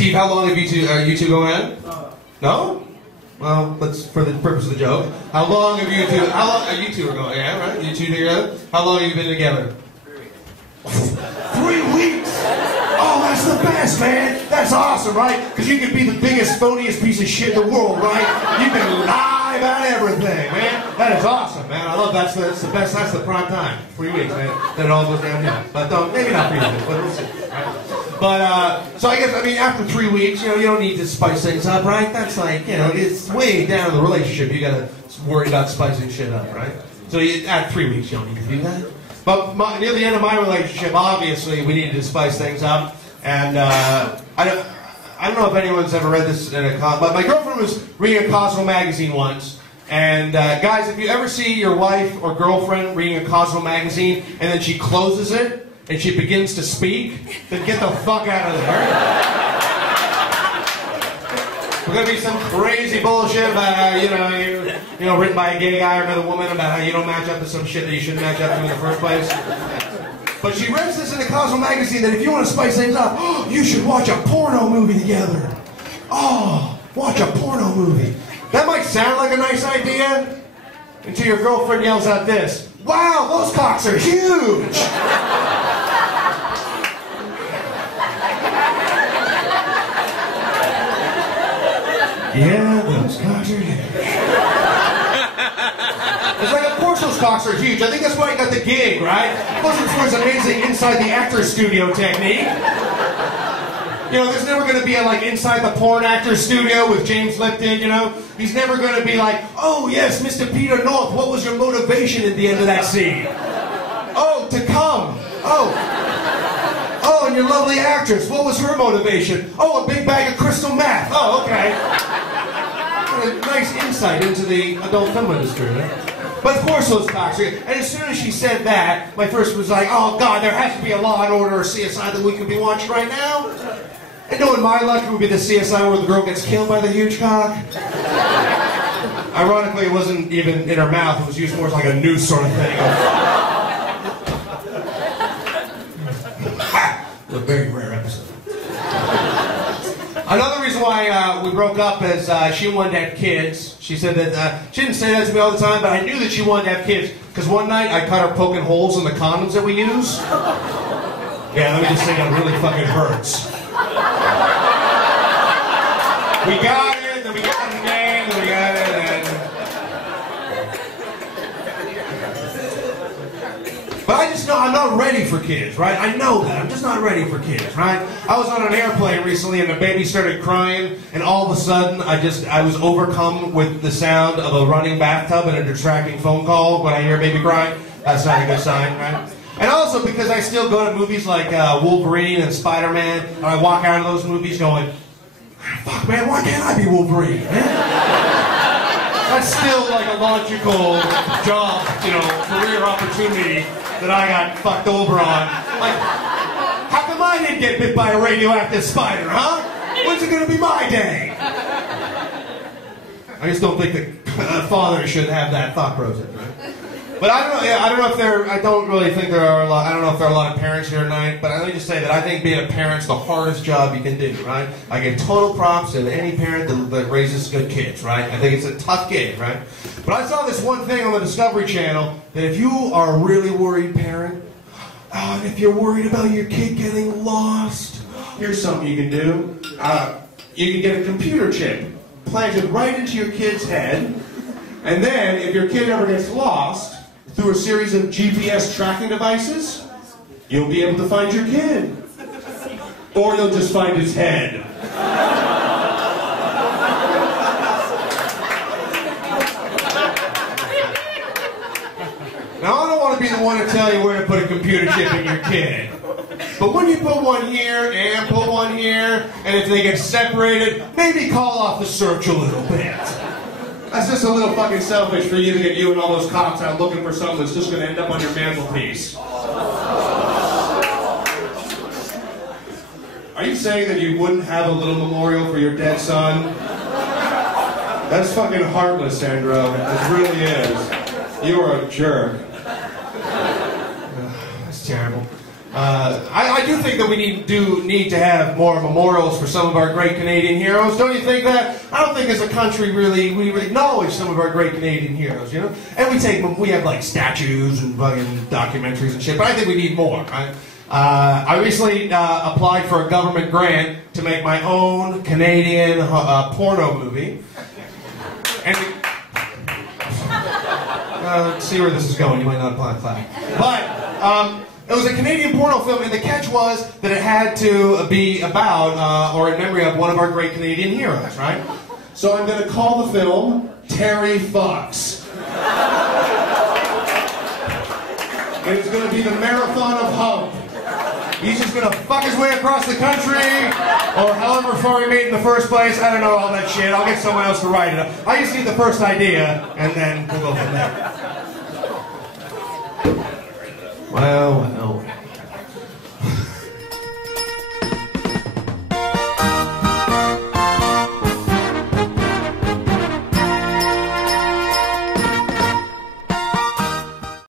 Steve, how long have you two going at? No? Well, that's for the purpose of the joke. How long have you two? How long are you two going? Yeah, right. You two together. How long have you been together? 3 weeks. Oh, that's the best, man. That's awesome, right? Because you can be the biggest, phoniest piece of shit in the world, right? You can lie about everything, man. That is awesome, man. I love that's the best. That's the prime time. 3 weeks, man. Then it all goes downhill. But maybe not 3 weeks, but we'll see. Right? But so I guess after 3 weeks, you don't need to spice things up, right? That's like it's way down in the relationship. You gotta worry about spicing shit up, right? So at 3 weeks, you don't need to do that. But near the end of my relationship, obviously, we needed to spice things up. And I don't know if anyone's ever read this in a but my girlfriend was reading a Cosmo magazine once. And guys, if you ever see your wife or girlfriend reading a Cosmo magazine and then she closes it and she begins to speak, then get the fuck out of there. We're gonna be some crazy bullshit about how written by a gay guy or another woman about how you don't match up to some shit that you shouldn't match up to in the first place. But she reads this in the Cosmo magazine that if you want to spice things up, you should watch a porno movie together. Oh, watch a porno movie. That might sound like a nice idea until your girlfriend yells out this: "Wow, those cocks are huge!" Yeah, those cocks are huge. It's like, of course those cocks are huge. I think that's why he got the gig, right? Plus it's for his amazing inside the actor studio technique. There's never going to be a inside the porn actor studio with James Lipton, He's never going to be like, "Oh yes, Mr. Peter North, what was your motivation at the end of that scene?" "Oh, to come." "Oh, and your lovely actress, what was her motivation?" "Oh, a big bag of crystal meth." "Oh, okay." A nice insight into the adult film industry, right? But of course those cocks are. And as soon as she said that, my first was like, "Oh God, there has to be a Law and Order or CSI that we could be watching right now." And knowing my luck, it would be the CSI where the girl gets killed by the huge cock. Ironically, it wasn't even in her mouth. It was used more as like a noose sort of thing. A very rare episode. Another reason why we broke up is she wanted to have kids. She said that, she didn't say that to me all the time, but I knew that she wanted to have kids. Because one night I caught her poking holes in the condoms that we use. Yeah, let me just say that really fucking hurts. We got it, then we got the name, then we got it, But I just know I'm not ready for kids, right? I know that. I'm just not ready for kids, right? I was on an airplane recently and the baby started crying and all of a sudden I was overcome with the sound of a running bathtub and a distracting phone call when I hear a baby crying. That's not a good sign, right? And also because I still go to movies like Wolverine and Spider-Man and I walk out of those movies going, "Fuck man, why can't I be Wolverine, man?" That's still like a logical job, career opportunity that I got fucked over on. Like, how come I didn't get bit by a radioactive spider, huh? When's it gonna be my day? I just don't think that fathers should have that thought process, right? But I don't know if I don't really think there are a lot, I don't know if there are a lot of parents here tonight, but let me just say that I think being a parent's the hardest job you can do, right? I give total props to any parent that raises good kids, right? I think it's a tough gig, right? But I saw this one thing on the Discovery Channel, that if you are a really worried parent, and if you're worried about your kid getting lost, here's something you can do. You can get a computer chip planted right into your kid's head, and then if your kid ever gets lost, through a series of GPS tracking devices, you'll be able to find your kid. Or you'll just find his head. Now, I don't want to be the one to tell you where to put a computer chip in your kid. But when you put one here and put one here, and if they get separated, maybe call off the search a little bit. That's just a little fucking selfish for you to get you and all those cops out looking for something that's just going to end up on your mantelpiece. Are you saying that you wouldn't have a little memorial for your dead son? That's fucking heartless, Sandro. It really is. You're a jerk. That's terrible. I do think that we do need to have more memorials for some of our great Canadian heroes. Don't you think that? I don't think as a country we acknowledge some of our great Canadian heroes, you know? And we have like statues and fucking documentaries and shit, but I think we need more, right? I recently applied for a government grant to make my own Canadian porno movie. And let's see where this is going. You might not apply flag. But it was a Canadian porno film, and the catch was that it had to be about or in memory of one of our great Canadian heroes, right? So I'm going to call the film Terry Fucks. And it's going to be the Marathon of Hump. He's just going to fuck his way across the country, or however far he made in the first place. I don't know all that shit. I'll get someone else to write it up. I just need the first idea, and then we'll go from there. Well.